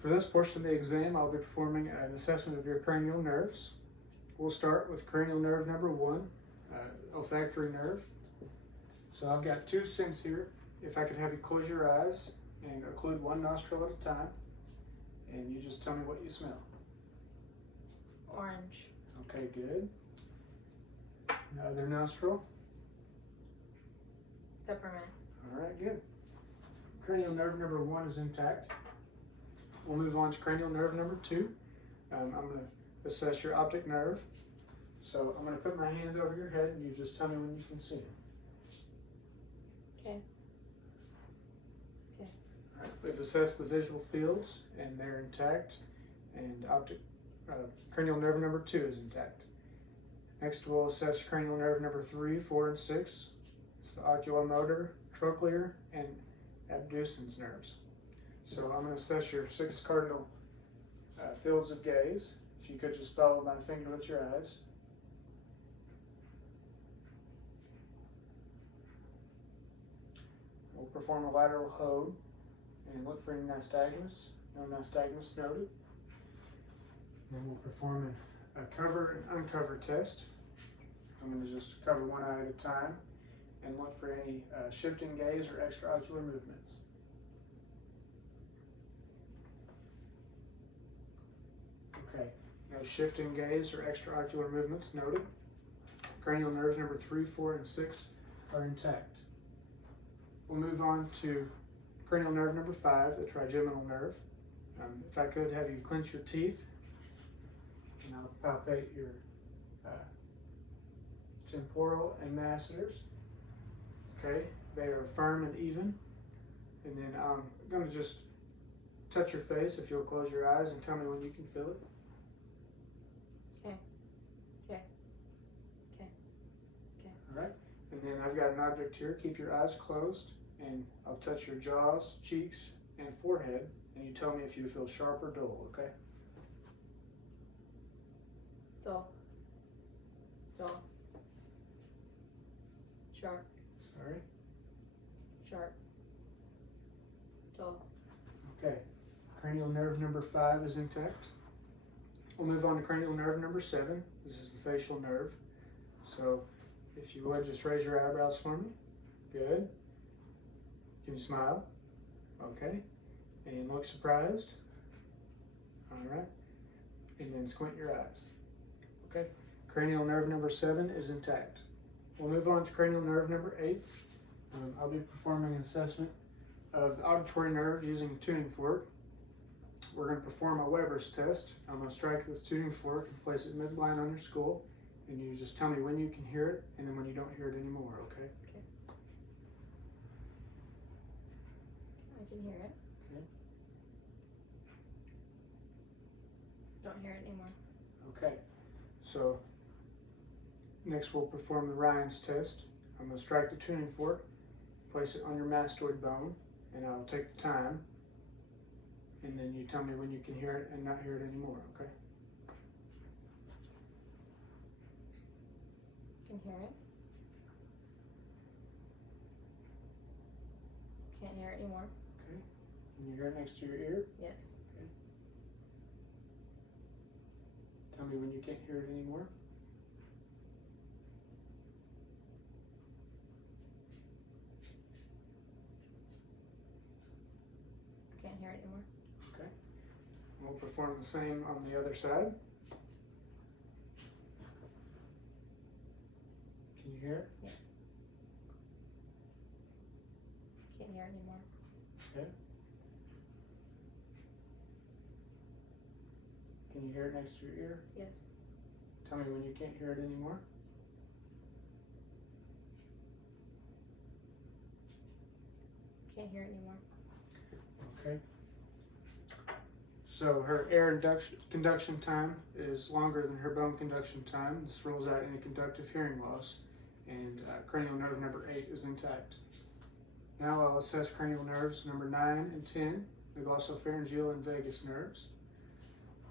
For this portion of the exam, I'll be performing an assessment of your cranial nerves. We'll start with cranial nerve number 1, olfactory nerve. So I've got 2 scents here. If I could have you close your eyes and occlude one nostril at a time, and you just tell me what you smell. Orange. Okay, good. Other nostril. Peppermint. All right, good. Cranial nerve number 1 is intact. We'll move on to cranial nerve number 2. I'm going to assess your optic nerve. So I'm going to put my hands over your head and you just tell me when you can see them. Okay. All right, we've assessed the visual fields and they're intact, and cranial nerve number 2 is intact. Next we'll assess cranial nerve number 3, 4, and 6. It's the oculomotor, trochlear, and abducens nerves. So I'm going to assess your 6 cardinal fields of gaze. If you could just follow my finger with your eyes. We'll perform a lateral hold and look for any nystagmus. No nystagmus noted. Then we'll perform a cover and uncover test. I'm going to just cover one eye at a time and look for any shifting gaze or extraocular movements. Okay, no shifting gaze or extraocular movements noted. Cranial nerves number 3, 4, and 6 are intact. We'll move on to cranial nerve number 5, the trigeminal nerve. If I could have you clench your teeth, and I'll palpate your temporal and masseters. Okay, they are firm and even. And then I'm going to just touch your face if you'll close your eyes and tell me when you can feel it. Okay. Okay. Okay. Okay. All right, and then I've got an object here. Keep your eyes closed, and I'll touch your jaws, cheeks, and forehead, and you tell me if you feel sharp or dull, okay? Dull. Dull. Sharp. Sorry. Sharp. Dull. Okay, cranial nerve number 5 is intact. We'll move on to cranial nerve number 7. This is the facial nerve. So if you would, just raise your eyebrows for me. Good. Can you smile? Okay. And look surprised. All right. And then squint your eyes. Okay. Cranial nerve number 7 is intact. We'll move on to cranial nerve number 8. I'll be performing an assessment of the auditory nerve using a tuning fork. We're going to perform a Weber's test. I'm going to strike this tuning fork and place it midline on your skull, and you just tell me when you can hear it and then when you don't hear it anymore, okay? Okay. I can hear it. Okay. Don't hear it anymore. Okay. So next we'll perform the Ryan's test. I'm going to strike the tuning fork, place it on your mastoid bone, and I'll take the time, and then you tell me when you can hear it and not hear it anymore, okay? Can hear it. Can't hear it anymore. Okay. Can you hear it next to your ear? Yes. Okay. Tell me when you can't hear it anymore. Can't hear it anymore. Okay. We'll perform the same on the other side. Can you hear it? Yes. Can't hear it anymore. Okay. Can you hear it next to your ear? Yes. Tell me when you can't hear it anymore. Can't hear it anymore. Okay. So her air conduction time is longer than her bone conduction time. This rules out any conductive hearing loss. And cranial nerve number 8 is intact. Now I'll assess cranial nerves number 9 and 10, the glossopharyngeal and vagus nerves.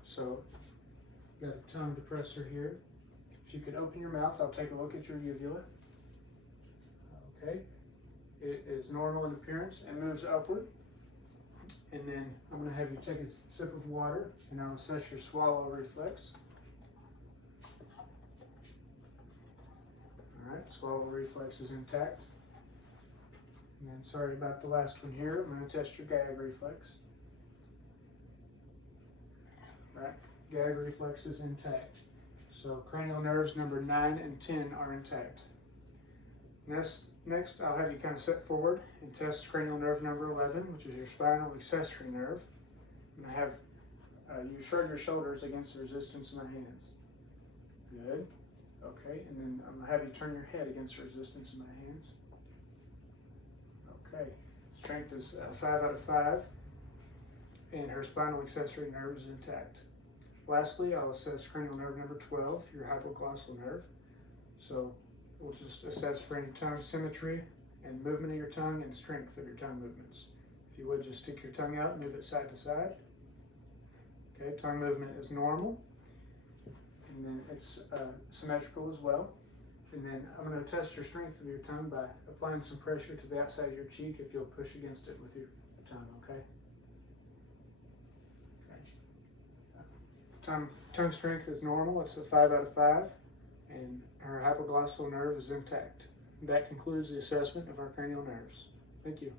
So, got a tongue depressor here. If you could open your mouth, I'll take a look at your uvula. Okay. It is normal in appearance and moves upward. And then I'm going to have you take a sip of water, and I'll assess your swallow reflex. Alright, swallow reflex is intact. And then, sorry about the last one here, I'm going to test your gag reflex. Right, gag reflex is intact. So cranial nerves number 9 and 10 are intact. Next, I'll have you kind of sit forward and test cranial nerve number 11, which is your spinal accessory nerve. And I have you shrug your shoulders against the resistance in my hands. Good. Okay, and then I'm going to have you turn your head against the resistance in my hands. Okay, strength is 5 out of 5, and her spinal accessory nerve is intact. Lastly, I'll assess cranial nerve number 12, your hypoglossal nerve. So we'll just assess for any tongue symmetry and movement of your tongue and strength of your tongue movements. If you would just stick your tongue out and move it side to side. Okay, tongue movement is normal. And then it's symmetrical as well. And then I'm going to test your strength of your tongue by applying some pressure to the outside of your cheek if you'll push against it with your tongue, okay? Tongue strength is normal, it's a 5 out of 5, and her hypoglossal nerve is intact. That concludes the assessment of our cranial nerves. Thank you.